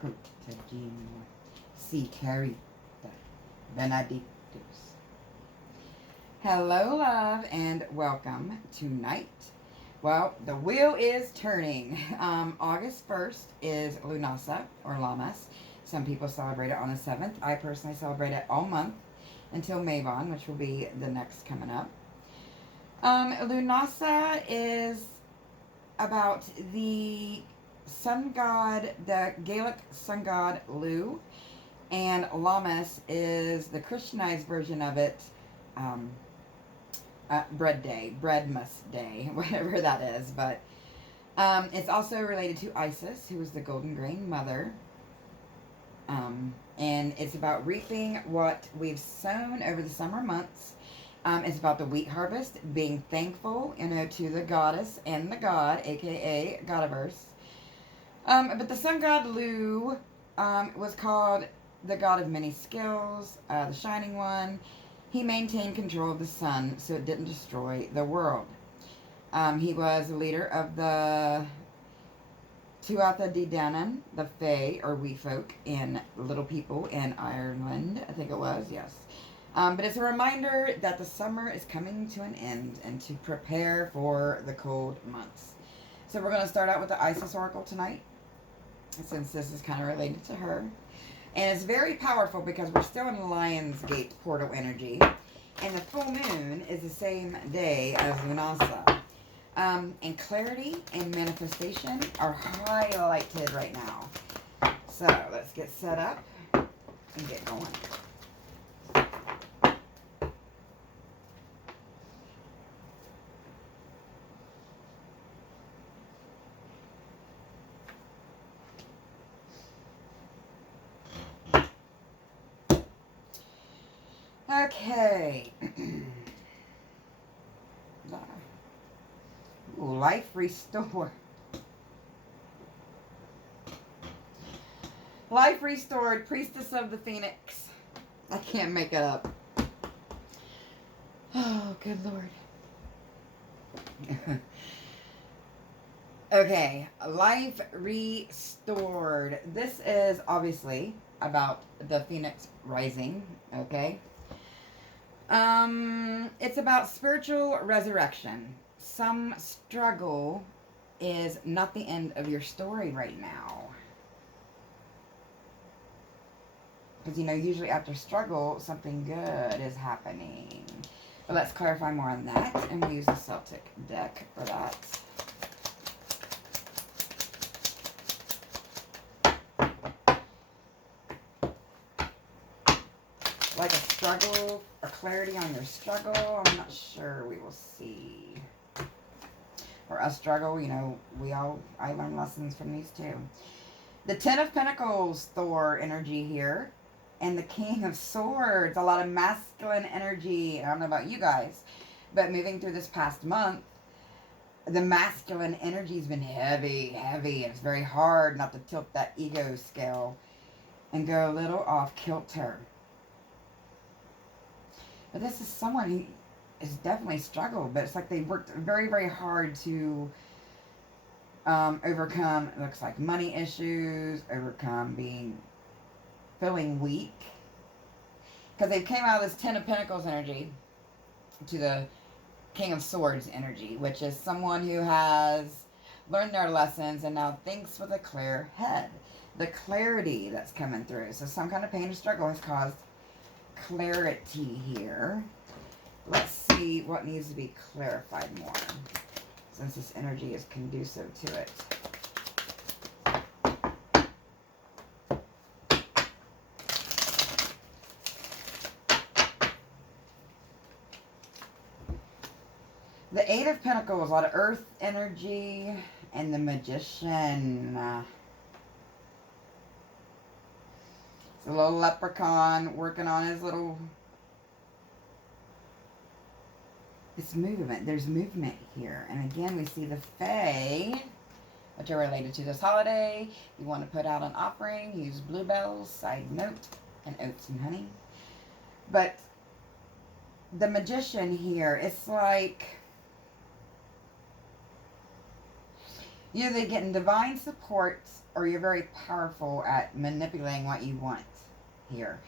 protegim, si carita, benedictus. Hello, love, and welcome tonight. Well, the wheel is turning. August 1st is Lunasa, or Lammas. Some people celebrate it on the 7th. I personally celebrate it all month until Mavon, which will be the next coming up. Lunasa is about the sun god, the Gaelic sun god Lu, and Lammas is the Christianized version of it, Breadmas Day, whatever that is. But it's also related to Isis, who is the golden grain mother. And it's about reaping what we've sown over the summer months. It's about the wheat harvest, being thankful, to the goddess and the god, aka Godiverse. But the sun god Lu was called the god of many skills, the shining one. He maintained control of the sun so it didn't destroy the world. He was the leader of the Tuatha De Danann, the Fae, or wee folk, in Little People in Ireland, I think it was, yes. But it's a reminder that the summer is coming to an end and to prepare for the cold months. So we're going to start out with the Isis Oracle tonight, since this is kind of related to her. And it's very powerful because we're still in Lionsgate portal energy. And the full moon is the same day as Lunasa. And clarity and manifestation are highlighted right now. So let's get set up and get going. Okay. Life restored. Life restored, priestess of the phoenix. I can't make it up. Oh, good Lord. Okay, life restored. This is obviously about the phoenix rising, okay? It's about spiritual resurrection. Some struggle is not the end of your story right now. Because, usually after struggle, something good is happening. But let's clarify more on that. And we'll use the Celtic deck for that. Like a struggle, or clarity on your struggle. I'm not sure. We will see. Or a struggle, I learned lessons from these too. The Ten of Pentacles, Thor energy here. And the King of Swords, a lot of masculine energy. I don't know about you guys, but moving through this past month, the masculine energy has been heavy. It's very hard not to tilt that ego scale and go a little off kilter. But this is someone who has definitely struggled, but it's like they worked very, very hard to overcome, it looks like, money issues, overcome feeling weak. Because they came out of this Ten of Pentacles energy to the King of Swords energy, which is someone who has learned their lessons and now thinks with a clear head. The clarity that's coming through. So some kind of pain or struggle has caused clarity here. Let's see what needs to be clarified more, since this energy is conducive to it. The Eight of Pentacles, a lot of earth energy, and the Magician. It's a little leprechaun working on his little... This movement. There's movement here. And again, we see the Fae, which are related to this holiday. You want to put out an offering, use bluebells, side note, and oats and honey. But the Magician here, it's like... You're either getting divine support or you're very powerful at manipulating what you want here.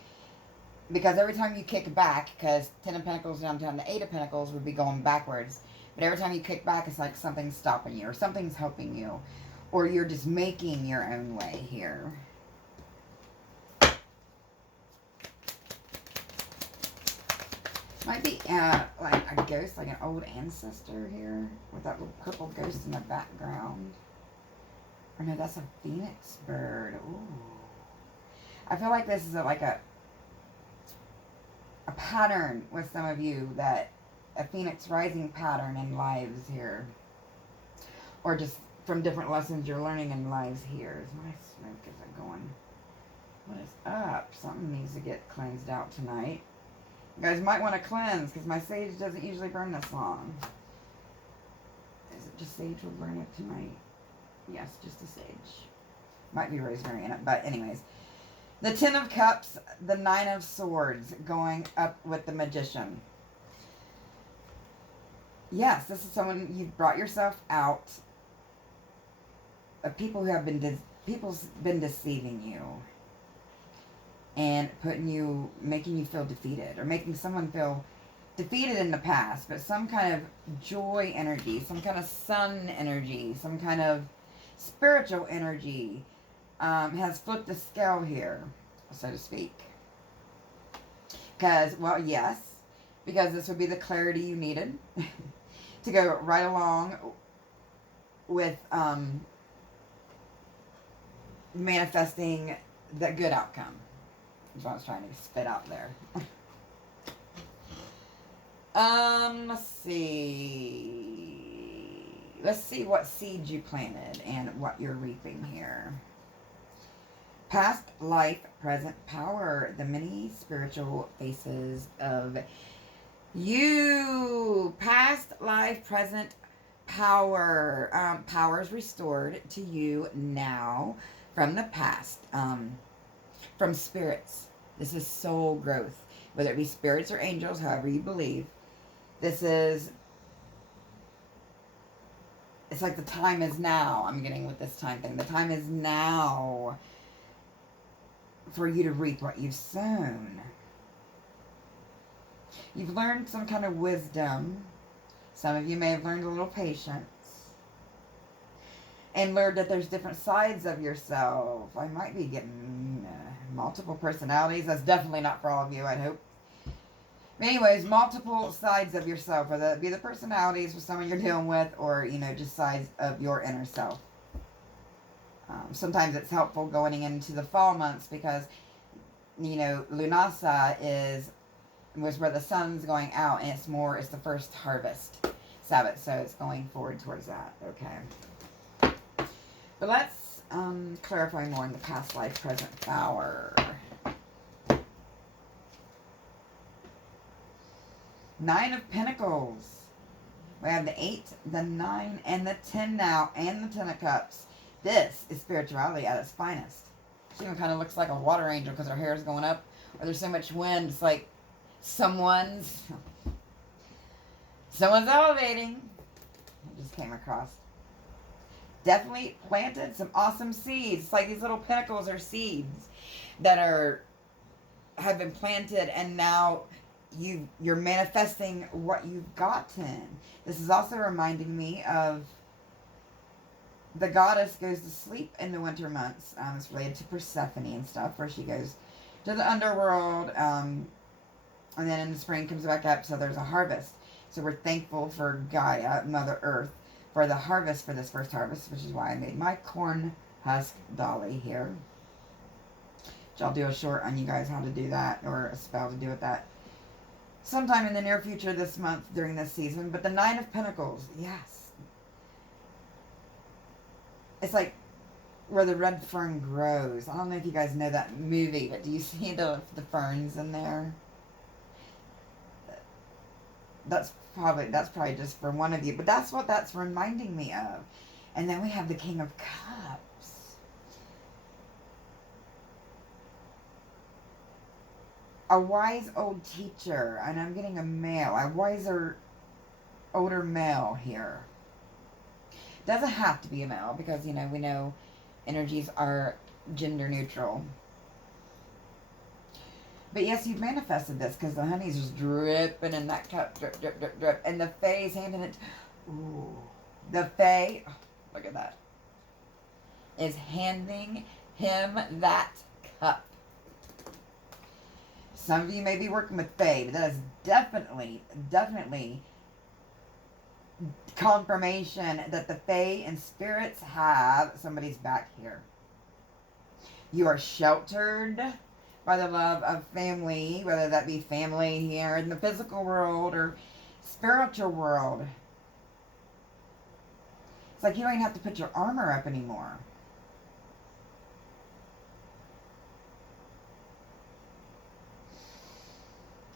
Because every time you kick back, because Ten of Pentacles down to the Eight of Pentacles would be going backwards. But every time you kick back, it's like something's stopping you or something's helping you. Or you're just making your own way here. Might be like a ghost, like an old ancestor here. With that little purple ghost in the background. Or no, that's a phoenix bird. Ooh. I feel like this is like a pattern with some of you, that a phoenix rising pattern in lives here. Or just from different lessons you're learning in lives here. Is my smoke isn't going? What is up? Something needs to get cleansed out tonight. You guys might want to cleanse, because my sage doesn't usually burn this long. Is it just sage will burn it tonight? Yes, just a sage. Might be rosemary in it, but anyways. The Ten of Cups, the Nine of Swords, going up with the Magician. Yes, this is someone you've brought yourself out of people who have been people's been deceiving you and making you feel defeated, or making someone feel defeated in the past. But some kind of joy energy, some kind of sun energy, some kind of spiritual energy has flipped the scale here, so to speak. Because, well, yes, because this would be the clarity you needed to go right along with manifesting the good outcome. That's what I was trying to spit out there. Let's see. Let's see what seeds you planted and what you're reaping here. Past life, present power. The many spiritual faces of you. Past life, present power. Power is restored to you now from the past. From spirits. This is soul growth. Whether it be spirits or angels, however you believe. This is... It's like the time is now. I'm getting with this time thing. The time is now for you to reap what you've sown. You've learned some kind of wisdom. Some of you may have learned a little patience. And learned that there's different sides of yourself. I might be getting multiple personalities. That's definitely not for all of you, I'd hope. Anyways, multiple sides of yourself, whether it be the personalities with someone you're dealing with, or, you know, just sides of your inner self. Sometimes it's helpful going into the fall months because, you know, Lunasa was where the sun's going out, and it's the first harvest Sabbath, so it's going forward towards that. Okay. But let's clarify more in the past life, present power. Nine of Pentacles. We have the 8, the 9, and the 10 now, and the 10 of Cups. This is spirituality at its finest. She even kind of looks like a water angel because her hair is going up. Or there's so much wind, it's like someone's elevating. I just came across. Definitely planted some awesome seeds. It's like these little pentacles are seeds that have been planted, and now you're manifesting what you've gotten. This is also reminding me of the goddess goes to sleep in the winter months. It's related to Persephone and stuff, where she goes to the underworld, and then in the spring comes back up, so there's a harvest. So we're thankful for Gaia, Mother Earth, for the harvest, for this first harvest, which is why I made my corn husk dolly here. Which I'll do a short on you guys how to do that, or a spell to do with that sometime in the near future this month during this season. But the 9 of Pentacles, yes. It's like where the red fern grows. I don't know if you guys know that movie, but do you see the ferns in there? That's probably just for one of you, but that's what that's reminding me of. And then we have the King of Cups. A wise old teacher, and I'm getting a wiser older male here. Doesn't have to be a male because, you know, we know energies are gender neutral. But yes, you've manifested this because the honey's just dripping in that cup. Drip, drip, drip, drip. And the Fae's handing it. Ooh. The Fae, oh, look at that, is handing him that cup. Some of you may be working with Fae, but that is definitely, definitely confirmation that the Fae and spirits have somebody's back here. You are sheltered by the love of family, whether that be family here in the physical world or spiritual world. It's like you don't even have to put your armor up anymore.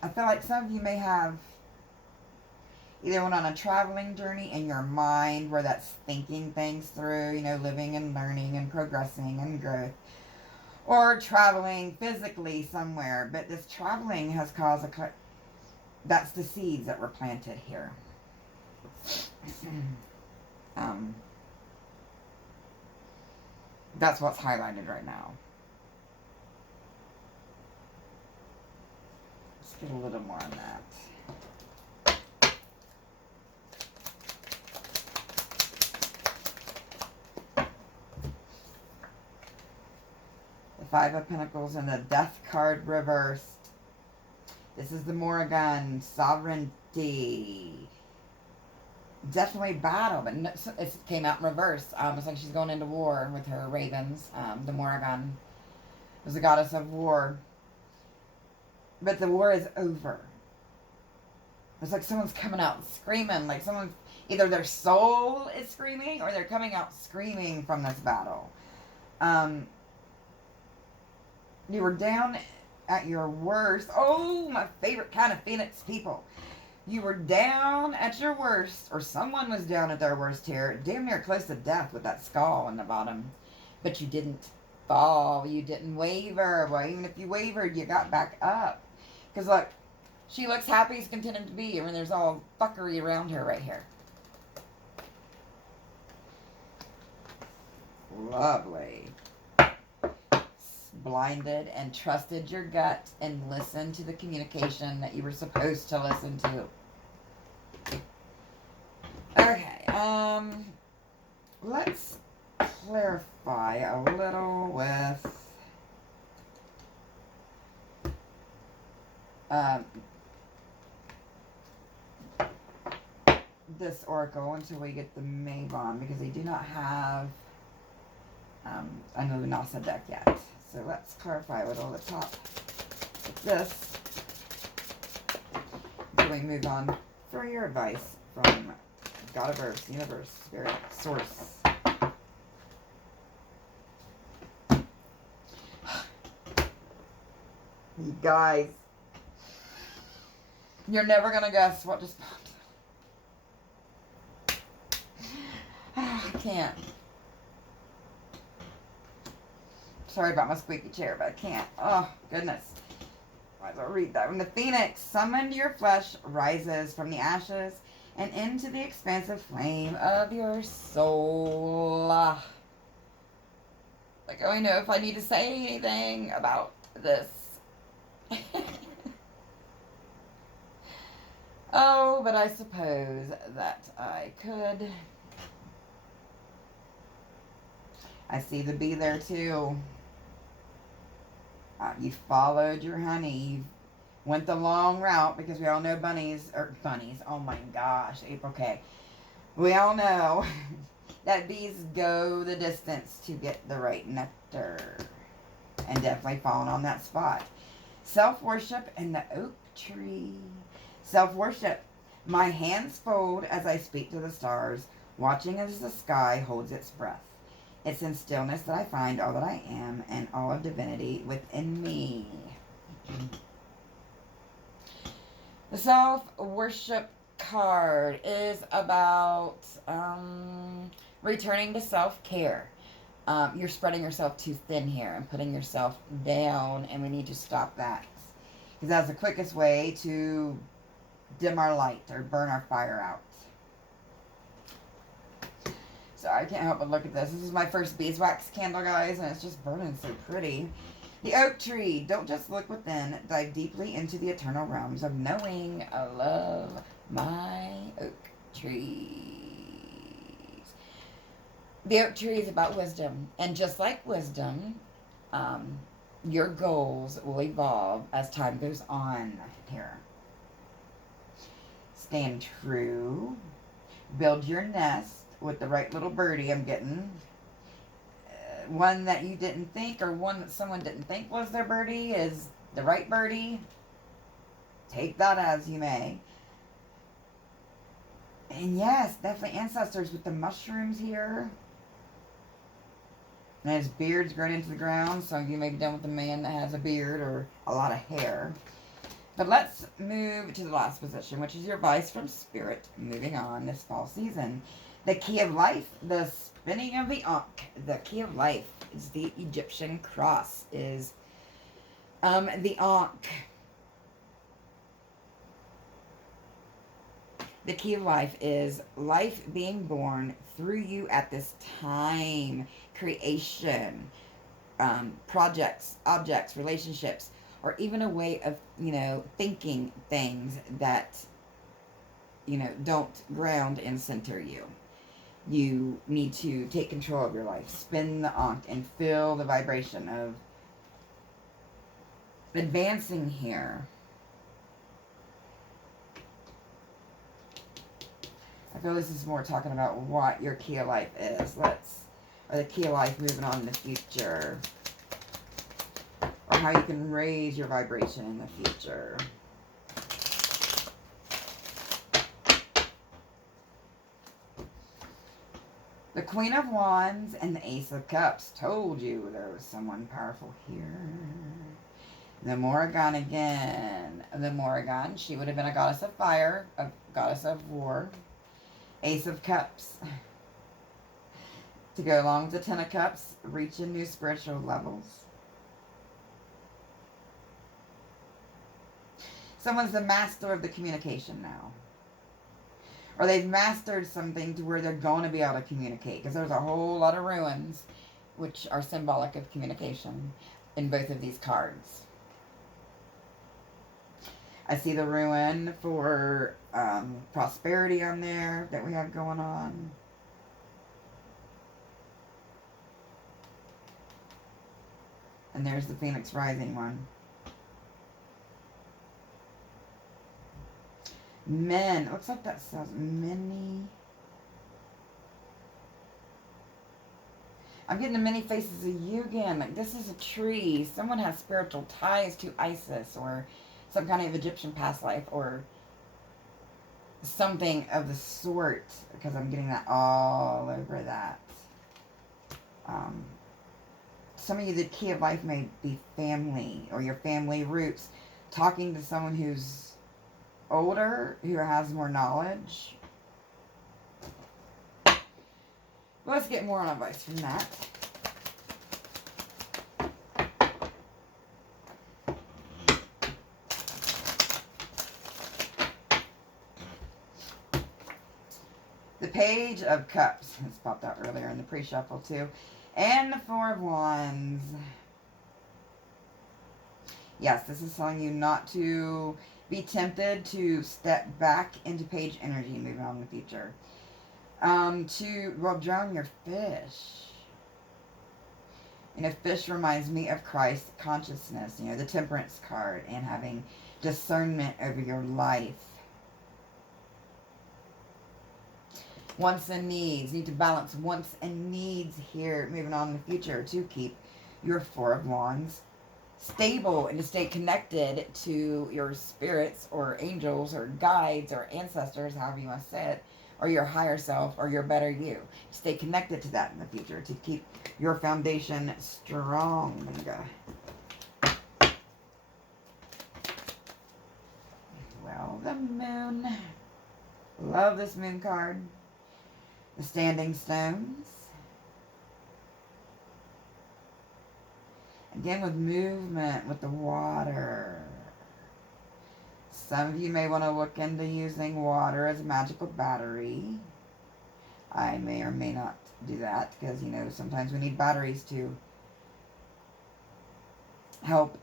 I feel like some of you may have either went on a traveling journey in your mind where that's thinking things through, you know, living and learning and progressing and growth. Or traveling physically somewhere. But this traveling has caused that's the seeds that were planted here. That's what's highlighted right now. Let's get a little more on that. The Five of Pentacles and the Death card reversed. This is the Morrigan, sovereignty. Definitely battle, but no, it came out in reverse. It's like she's going into war with her ravens. The Morrigan was the goddess of war. But the war is over. It's like someone's coming out screaming. Like someone, either their soul is screaming or they're coming out screaming from this battle. You were down at your worst. Oh, my favorite kind of Phoenix people. You were down at your worst, or someone was down at their worst here, damn near close to death with that skull in the bottom. But you didn't fall. You didn't waver. Well, even if you wavered, you got back up. Because, look, she looks happy as contented to be. I mean, there's all fuckery around her right here. Lovely. Blinded and trusted your gut and listened to the communication that you were supposed to listen to. Okay, let's clarify a little with this oracle until we get the Mavon, because they do not have a Lunasa deck yet. So let's clarify a little at the top with this until we move on for your advice from God of Earth, Universe, Spirit, Source. You guys, you're never going to guess what just popped. I can't. Sorry about my squeaky chair, but I can't. Oh, goodness. Might as well read that. When the phoenix summoned your flesh rises from the ashes and into the expansive flame of your soul. Like, I don't know if I need to say anything about this. Oh, but I suppose that I could. I see the bee there too. You followed your honey. You went the long route, because we all know bunnies, oh my gosh, April K. We all know that bees go the distance to get the right nectar. And definitely falling on that spot. Self-worship and the oak tree. Self-worship. My hands fold as I speak to the stars, watching as the sky holds its breath. It's in stillness that I find all that I am and all of divinity within me. The self-worship card is about returning to self-care. You're spreading yourself too thin here and putting yourself down, and we need to stop that. Because that's the quickest way to dim our light or burn our fire out. I can't help but look at this. This is my first beeswax candle, guys, and it's just burning so pretty. The oak tree. Don't just look within. Dive deeply into the eternal realms of knowing. I love my oak trees. The oak tree is about wisdom. And just like wisdom, your goals will evolve as time goes on here. Stand true. Build your nest with the right little birdie I'm getting. One that you didn't think, or one that someone didn't think was their birdie, is the right birdie. Take that as you may. And yes, definitely ancestors with the mushrooms here. And his beard's grown into the ground, so you may be done with a man that has a beard or a lot of hair. But let's move to the last position, which is your advice from Spirit, moving on this fall season. The key of life, the spinning of the Ankh. The key of life is the Egyptian cross, is the Ankh. The key of life is life being born through you at this time. Creation, projects, objects, relationships, or even a way of, thinking things that, don't ground and center you. You need to take control of your life. Spin the Ankh and feel the vibration of advancing here. I feel this is more talking about what your key of life is. Or the key of life moving on in the future. Or how you can raise your vibration in the future. The Queen of Wands and the Ace of Cups. Told you there was someone powerful here. The Morrigan again. The Morrigan, she would have been a goddess of fire, a goddess of war. Ace of Cups. To go along with the Ten of Cups, reaching new spiritual levels. Someone's the master of the communication now. Or they've mastered something to where they're going to be able to communicate. Because there's a whole lot of ruins, which are symbolic of communication, in both of these cards. I see the ruin for prosperity on there that we have going on. And there's the Phoenix Rising one. Men. It looks like that says many. I'm getting the many faces of you again. Like, this is a tree. Someone has spiritual ties to Isis or some kind of Egyptian past life or something of the sort, because I'm getting that all over that. Some of you, the key of life may be family or your family roots. Talking to someone who's older, who has more knowledge. Let's get more on advice from that. The Page of Cups. It's popped out earlier in the pre-shuffle too. And the Four of Wands. Yes, this is telling you not to be tempted to step back into page energy moving on in the future. Drown your fish. Fish reminds me of Christ consciousness, the Temperance card, and having discernment over your life. Wants and needs. You need to balance wants and needs here, moving on in the future, to keep your Four of Wands stable and to stay connected to your spirits or angels or guides or ancestors, however you want to say it, or your higher self or your better you. Stay connected to that in the future to keep your foundation strong. Well, the Moon. Love this Moon card. The Standing Stones. Again, with movement, with the water. Some of you may want to look into using water as a magical battery. I may or may not do that because, you know, sometimes we need batteries to help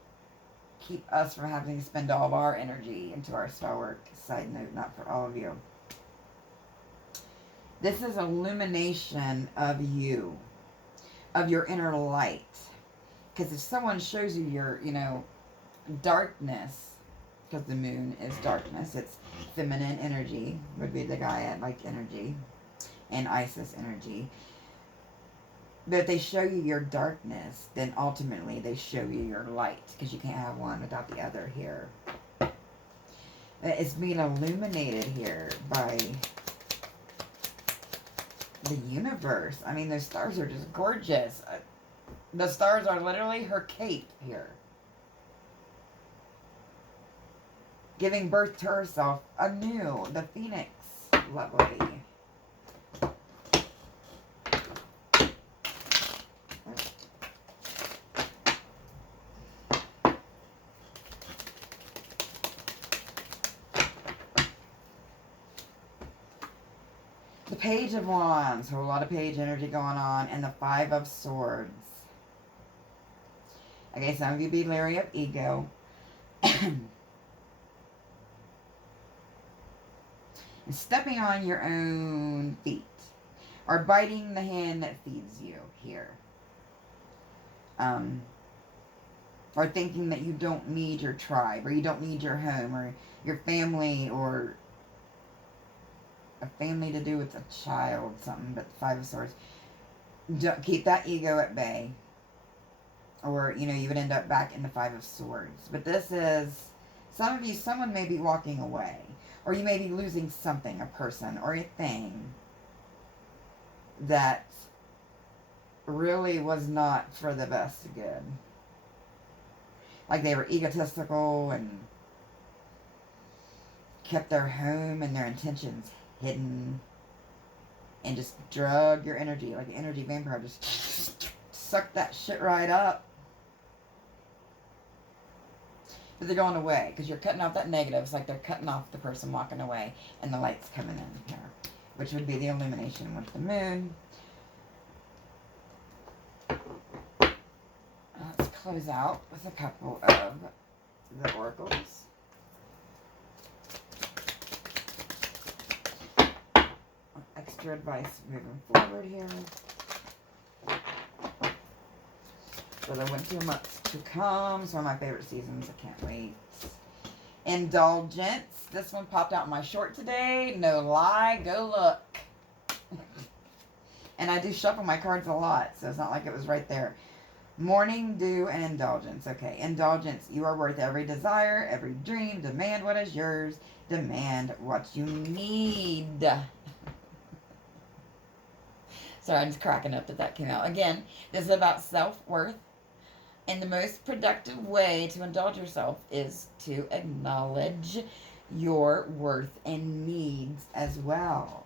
keep us from having to spend all of our energy into our spell work. Side note, not for all of you. This is illumination of you, of your inner light. Because if someone shows you your, you know, darkness, because the moon is darkness, it's feminine energy, would be the Gaia-like energy, and Isis energy. But if they show you your darkness, then ultimately they show you your light, because you can't have one without the other here. It's being illuminated here by the universe. I mean, those stars are just gorgeous. The stars are literally her cape here. Giving birth to herself anew. The phoenix. Lovely. The Page of Wands. So a lot of page energy going on. And the Five of Swords. Okay, some of you be leery of ego. And stepping on your own feet. Or biting the hand that feeds you here. Or thinking that you don't need your tribe. Or you don't need your home. Or your family. Or a family to do with a child. Something. But the Five of Swords. Don't, keep that ego at bay. Or, you know, you would end up back in the Five of Swords. But this is, some of you, someone may be walking away. Or you may be losing something, a person or a thing that really was not for the best good. Like they were egotistical and kept their home and their intentions hidden. And just drug your energy, like an energy vampire, just sucked that shit right up. But they're going away because you're cutting off that negative. It's like they're cutting off the person walking away and the light's coming in here, which would be the illumination with the moon. Let's close out with a couple of the oracles. Extra advice moving forward here for the winter months to come. It's one of my favorite seasons. I can't wait. Indulgence. This one popped out in my short today. No lie. Go look. And I do shuffle my cards a lot, so it's not like it was right there. Morning dew and indulgence. Okay, indulgence. You are worth every desire, every dream. Demand what is yours. Demand what you need. Sorry, I'm just cracking up that came out. Again, this is about self-worth. And the most productive way to indulge yourself is to acknowledge your worth and needs as well.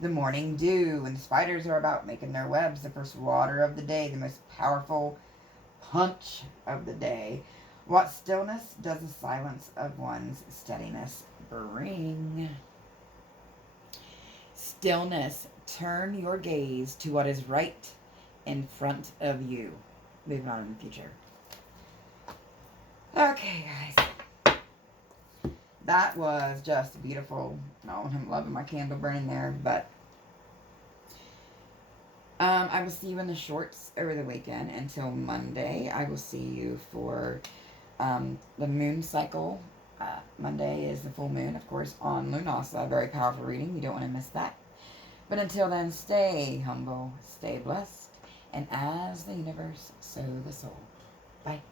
The morning dew, when spiders are about making their webs, the first water of the day, the most powerful punch of the day. What stillness does the silence of one's steadiness bring? Stillness. Turn your gaze to what is right in front of you. Moving on in the future. Okay, guys. That was just beautiful. Oh, I'm loving my candle burning there. But I will see you in the shorts over the weekend. Until Monday, I will see you for the moon cycle. Monday is the full moon, of course, on Lunasa. Very powerful reading. You don't want to miss that. But until then, stay humble, stay blessed, and as the universe, so the soul. Bye.